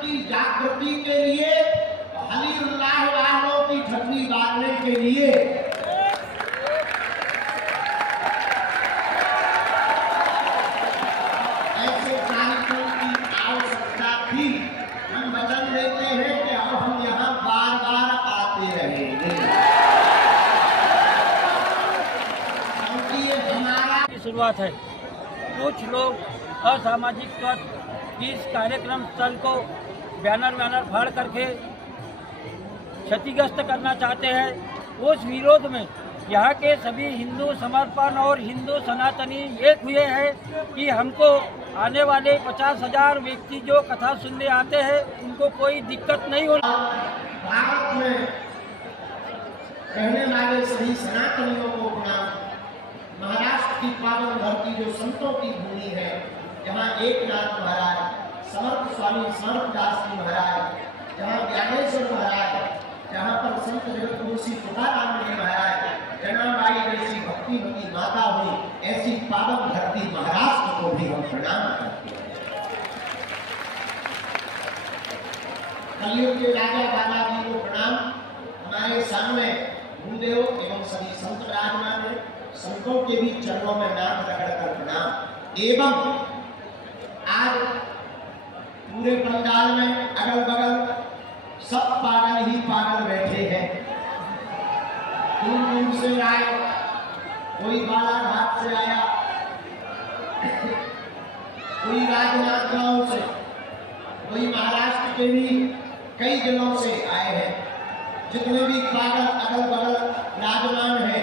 की जागृति के लिए, हलीउल्लाह वालों की छतरी बांधने के लिए ऐसे कार्यक्रम की आवश्यकता थी। हम वचन देते हैं कि अब हम यहाँ बार बार आते रहेंगे, क्योंकि ये हमारा शुरुआत है। कुछ लोग असामाजिक तत्व इस कार्यक्रम स्थल को बैनर फाड़ करके क्षतिग्रस्त करना चाहते हैं। उस विरोध में यहाँ के सभी हिंदू समर्पण और हिंदू सनातनी एक हुए हैं कि हमको आने वाले 50,000 व्यक्ति जो कथा सुनने आते हैं उनको कोई दिक्कत नहीं हो। भारत में रहने वाले सभी सनातनियों को प्रणाम। महाराष्ट्र की पावन धरती जो संतों की भूमि है, जहाँ एकनाथ महाराज, समर्थ स्वामी समर्थदास जी महाराज, जहाँ ज्ञानेश्वर महाराज, जहाँ पर संत जगत गुरु श्री तुकाराम जी महाराज, जनाबाई जैसी भक्तिमती माता हुई, ऐसी पावन धरती महाराष्ट्र को भी हम प्रणाम करते हैं। कलयुग के राजा बालाजी को प्रणाम। हमारे सामने गुरुदेव एवं सभी संत विराजमान हैं, संतों के भी चरणों में नाम रगड़कर प्रणाम। एवं आज पूरे पंडाल में अगल बगल सब पागल ही पागल बैठे हैं। दूर दूर से आए, कोई बालाघाट से आया, कोई राजनांदगांव से, कोई महाराष्ट्र के भी कई जिलों से आए हैं। जितने भी पागल अगल बगल विराजमान है,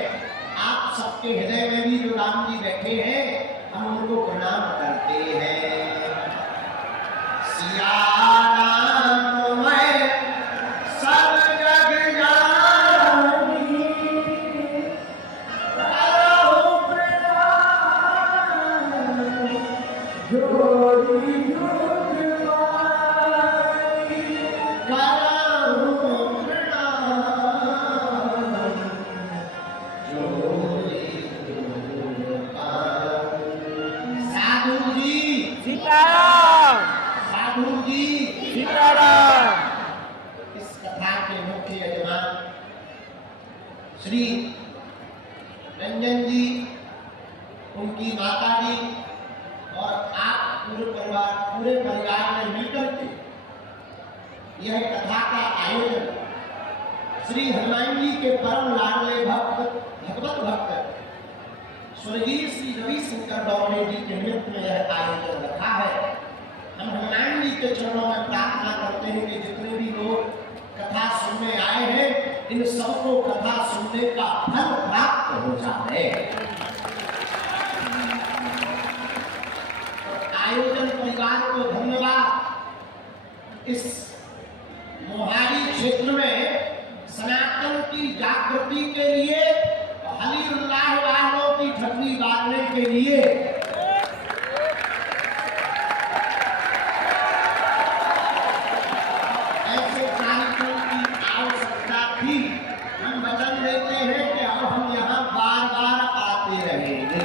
आप सबके हृदय में भी जो राम जी बैठे हैं, हम उनको प्रणाम करते हैं। सिया राम मैं सब जग जानी, करो प्रणाम जोड़ी जुग माई, करो प्रणाम जोड़ी जुग माई। साधु जी सीताराम, साधु जी सीताराम। इस कथा के मुख्य यजमान श्री रंजन जी, उनकी माता जी और आप पूरे परिवार ने मिलकर के यह कथा का आयोजन श्री हनुमान जी के परम लाडले भगवत भक्त स्वर्गीय श्री रविशंकर डोमरे जी के निमित्त में यह आयोजन रखा है। हम हनुमान जी के चरणों में प्रार्थना करते हैं कि जितने भी लोग कथा सुनने आए हैं, इन सबको कथा सुनने का फल प्राप्त हो जाए। आयोजन परिवार को धन्यवाद। इस मोहाली क्षेत्र में सनातन की जागृति के लिए, हलीउल्लाह वालों की छतरी बांधने के लिए ऐसे कार्यक्रम की आवश्यकता थी। हम वचन देते हैं कि अब हम यहाँ बार बार आते रहेंगे,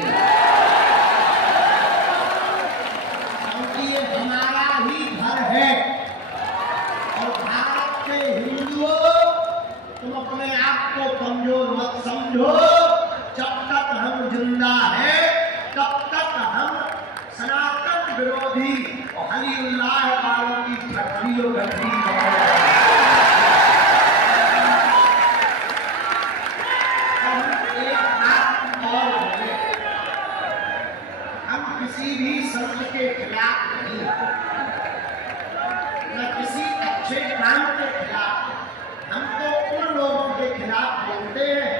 क्योंकि ये हमारा ही घर है। और भारत के हिंदुओं, तुम अपने आप को कमजोर मत समझो। जब तक हम जिंदा हैं, तब तक हम सनातन विरोधी और हलीउल्लाह वालों की छतरियों गति हम किसी भी संत के खिलाफ नहीं, न किसी अच्छे काम के खिलाफ। हम तो उन लोगों के खिलाफ बोलते हैं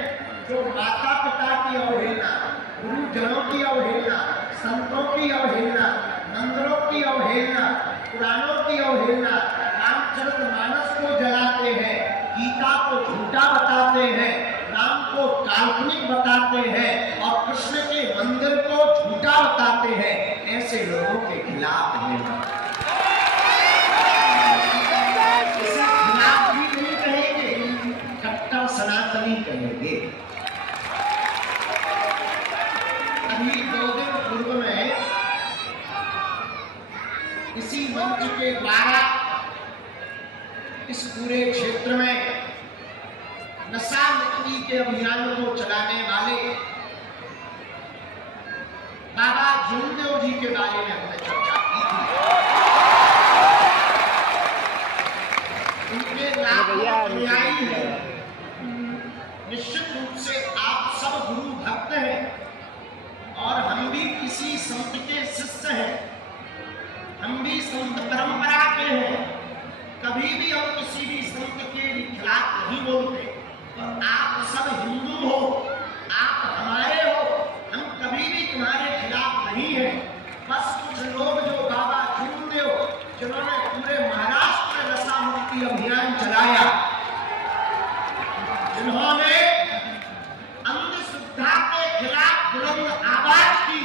जो माता पिता की अवहेलना, गुरुजनों की अवहेलना, संतों की अवहेलना, मंदिरों की अवहेलना, पुराणों की अवहेलना, रामचरितमानस को जलाते हैं, गीता को झूठा बताते हैं, राम को काल्पनिक बताते हैं और कृष्ण के मंदिर को झूठा बताते हैं। ऐसे लोगों के खिलाफ है। खिलाफ भी नहीं कहेंगे, कट्टर सनातनी कहेंगे। अभी 2 दिन पूर्व में इसी मंच के द्वारा इस पूरे क्षेत्र में नशा मुक्ति के अभियान को चलाने वाले बाबा जूनदेव जी के बारे में हमने चर्चा की थी। उनके नाम अनुयायी हैं। निश्चित रूप से आप सब गुरु भक्त हैं और हम भी किसी संत के शिष्य हैं। हम भी संत परंपरा के हैं। कभी भी हम किसी भी संत के खिलाफ नहीं बोलते। और आप सब हिंदू हो, आप हमारे हो, हम कभी भी तुम्हारे खिलाफ नहीं है। बस कुछ लोग जो बाबा जूनदेव जिन्होंने पूरे महाराष्ट्र में नशा मुक्ति अभियान चलाया, जिन्होंने अंधश्रद्धा के खिलाफ बुलंद आवाज की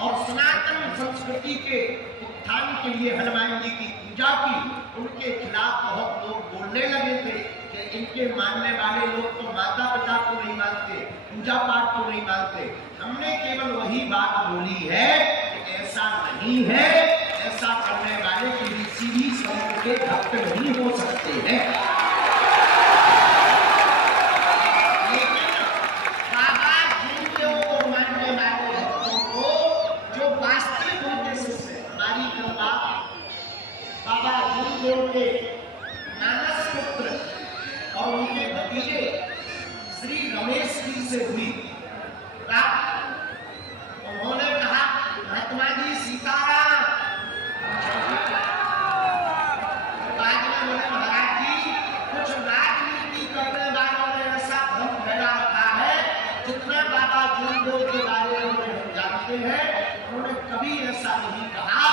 और सनातन संस्कृति के उत्थान के लिए हनुमान जी की पूजा की, उनके खिलाफ बहुत लोग बोलने लगे थे कि इनके मानने वाले लोग तो माता पिता को नहीं मानते, पूजा पाठ को नहीं मानते। हमने केवल वही बात बोली है कि ऐसा नहीं है। ऐसा करने वाले किसी भी संत के भक्त नहीं हो सकते हैं। लेकिन बाबा जूनदेव को मानने वाले भक्तों को जो वास्तविक उनके शिष्य हैं, हमारी कृपा बाबा जूनदेव के मानस पुत्र और उनके भतीजे श्री रमेश जी से हुई। उन्होंने कहा, महात्मा जी सीताराम। बाद में बोले, महाराज जी कुछ राजनीति करने वालों ने ऐसा भ्रम फैला रखा है। जितना बाबा जूनदेव के बारे में हम जानते हैं, उन्होंने कभी ऐसा नहीं कहा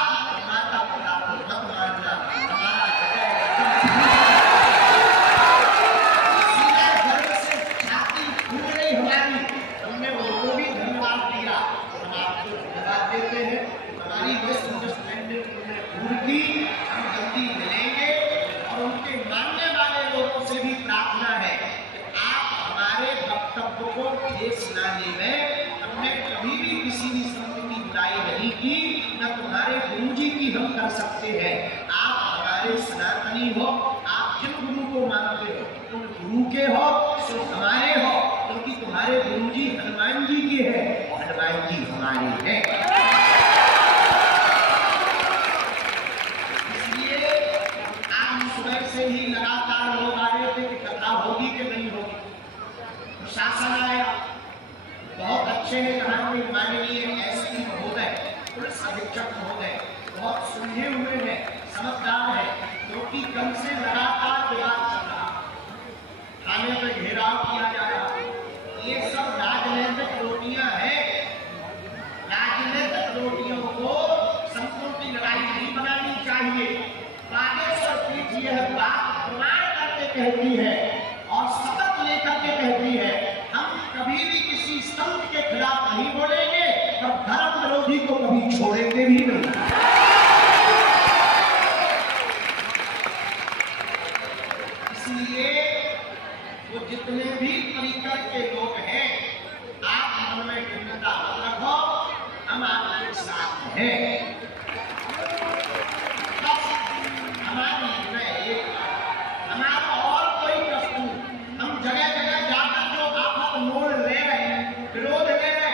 माता पिता को मत मानना, हमारा हम कर सकते हैं। आप हमारे सनातनी हो, आप जिन गुरु को मानते हो तुम गुरु के हो, सो हमारे हो, क्योंकि तुम्हारे गुरु जी हनुमान जी के हैं और हनुमान जी हमारे हैं। इसलिए आज सुबह से ही लगातार लोग आ रहे थे कि कथा होगी कि नहीं होगी। प्रशासन आया, बहुत अच्छे हैं, कहा माननीय एसपी महोदय, पुलिस अधीक्षक महोदय बहुत सुलझे हुए हैं, समझदार है, क्योंकि कल से लगातार विवाद चल रहा, थाने पर घेराव किया जा रहा। ये सब राजनीतिक रोटियां हैं। राजनीतिक रोटियों को संतों की लड़ाई नहीं बनानी चाहिए। बागेश्वर पीठ यह बात प्रमाण करके कहती है और शपथ लेकर के कहती है, हम कभी भी किसी संत के खिलाफ नहीं बोलेंगे और धर्म विरोधी को कभी छोड़ेंगे भी नहीं। वो जितने भी परिकर के लोग हैं, आप मन में चिंता मत रखो, हम आपके साथ हैं। हमारी हमारा और कोई वस्तु, हम जगह जगह जाकर जो आफत मोल ले रहे, विरोध ले रहे,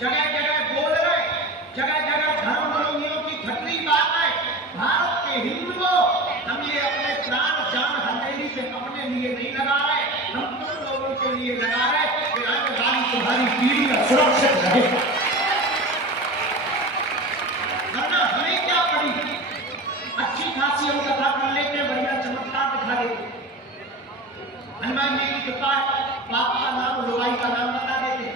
जगह जगह बोल रहे, जगह जगह धर्म विरोधियों की घटनी बात है। भारत के हिंदुओं, हम ये अपने प्राण जान हथेली से अपने लिए नहीं लगा रहे, हम तुम लोगों के लिए लगा रहे कि आने वाली तुम्हारी पीढ़ी सुरक्षित रहे। वरना हमें क्या पड़ी, अच्छी खासी हम कथा कर लेते, बढ़िया चमत्कार दिखा देते, हनुमान जी की कृपा, बाप का नाम लोबाई का नाम बता देते,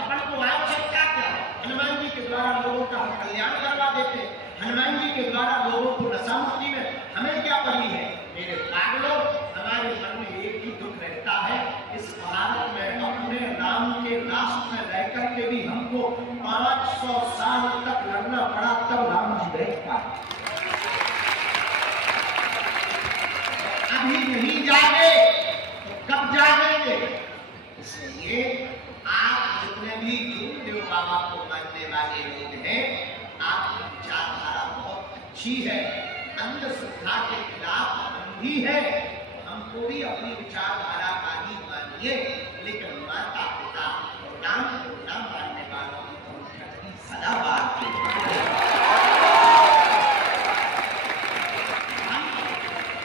अपन को आवश्यकता क्या, हनुमान जी के द्वारा लोगों का हम कल्याण करवा देते, हनुमान जी के द्वारा लोगों को नशा मुक्ति में हमें क्या पड़ी है। मेरे पागलों, हमारे मन में एक ही दुख रहता है, इस भारत में अपने राम के राष्ट्र में रहकर के भी हमको 500 साल तक लड़ना पड़ा, तब राम जी बैठ पाए। अभी नहीं जागे तो कब जागेंगे। इसलिए आप जितने भी जूनदेव बाबा को मानने वाले लोग हैं, आपकी विचारधारा बहुत अच्छी है। अंधश्रद्धा के खिलाफ भी है, हमको भी अपनी विचारधारा का ही मानिए, लेकिन माता पिता और नाम को न मानने वालों की तो शक्ति सदाबहार के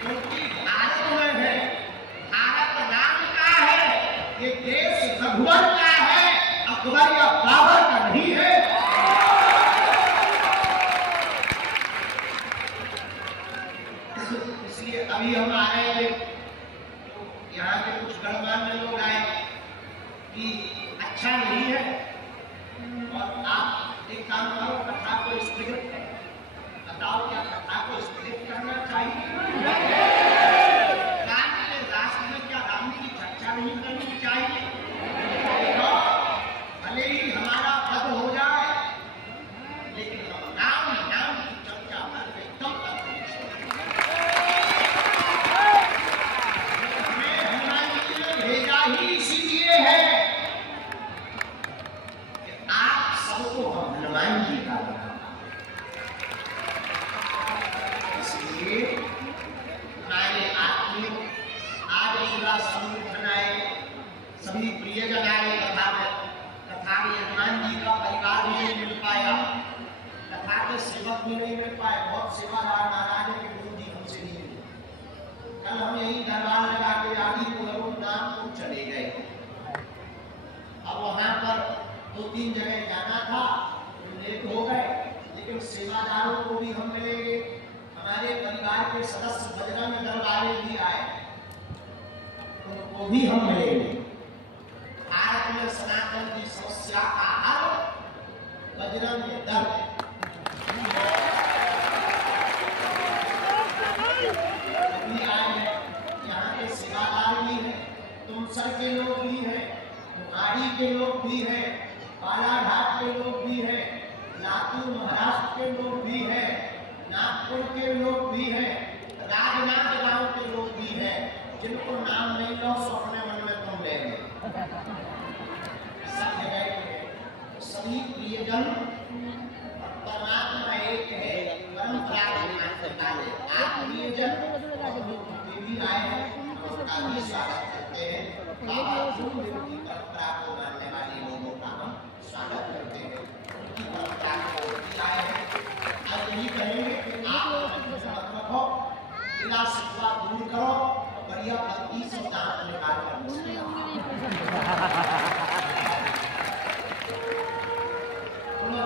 क्योंकि भारत में है, भारत नाम का है, ये देश रघुवर का है, अकबर या बाबर का नहीं है। इसलिए अभी हम आए, यहाँ के कुछ गणमान्य लोग आए कि अच्छा नहीं है और आप एक काम करो, कथा को स्थगित करो। बताओ क्या कथा को स्थगित करना चाहिए? राम के राष्ट्र में क्या राम की चर्चा नहीं करनी चाहिए? तो भले ही हमारा पद हो जाए, लेकिन हम नाम की चर्चा करते तब तक भेजा ही इसीलिए है कि आप सबको हम हनुमान जी का बनाना। इसलिए हमारे आत्मीय आज पूरा संगठन आए, सभी प्रियजन आए कथा में। कथा में हनुमान जी का परिवार भी नहीं मिल पाया, कथा के सेवक भी नहीं मिल पाए, बहुत सेवादार महाराज के गुरु जी हमसे नहीं मिले। कल हम यही दरबार लगा के आदि को नामपुर चले गए। अब वहां पर 2-3 जगह जाना था, लेट हो गए, लेकिन सेवादारों को भी हम मिलेंगे। हमारे परिवार के सदस्य बजरंग दल वाले भी आए, उनको भी हम मिलेंगे। भारत में सनातन की समस्या का हल बजरंग दल। सेवादार भी है, तुमसर के लोग भी हैं, मुहाड़ी के लोग भी हैं, बालाघाट के लोग भी हैं, लातूर महाराष्ट्र के लोग भी हैं, नागपुर के लोग भी हैं, राजनांदगांव के लोग भी हैं। जिनको नाम नहीं लो सो अपने मन में तुम ले लो। सब जगह के सभी प्रियजन परमात्मा एक है, परंपरा के मानने वाले आप प्रियजन भी आए हैं, का भी स्वागत करते हैं। बाबा गुरुदेव की परंपरा को मानने वाले लोगों का हम स्वागत करते हैं। उनकी परंपरा को आए हैं, आज यही कहेंगे कि आप मत रखो, बिना शिकवा दूर करो और बढ़िया भक्ति से दांत निकाल कर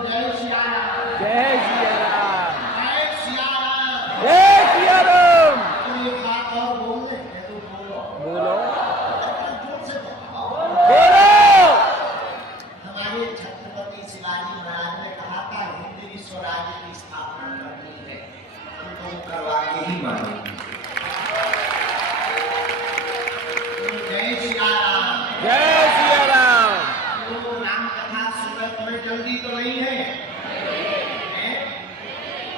जय सिया राम, जय सिया राम, जय सिया राम, जय सिया राम। तो ये बात और बोल दे, बोलो बोलो। हमारे छत्रपति शिवाजी महाराज ने कहा था हिंदवी स्वराज की स्थापना करनी है, हमको करवा के ही मानेंगे। जय सिया राम, जय सिया राम। तो राम कथा सुनने तुम्हें जल्दी तो नहीं है,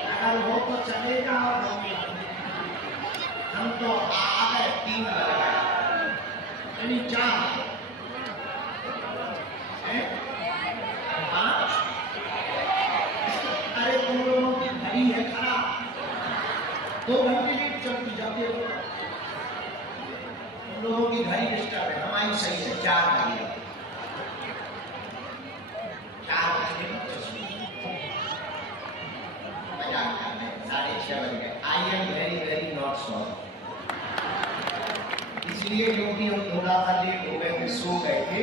अगर वो तो चलेगा और हम तो आ गए 3 बजे यानी 4 5। अरे तुम लोगों की घड़ी है खराब, 2 घंटे लेट चलती जाती है। तुम लोगों की घड़ी डिस्टर्ब है, हमारी सही है 4 बजे। 4 बजे मजाक कर रहे हैं, 6:30 बज गए। I am very not sorry. इसलिए क्योंकि हम थोड़ा सा लेट हो गए थे, सो गए थे।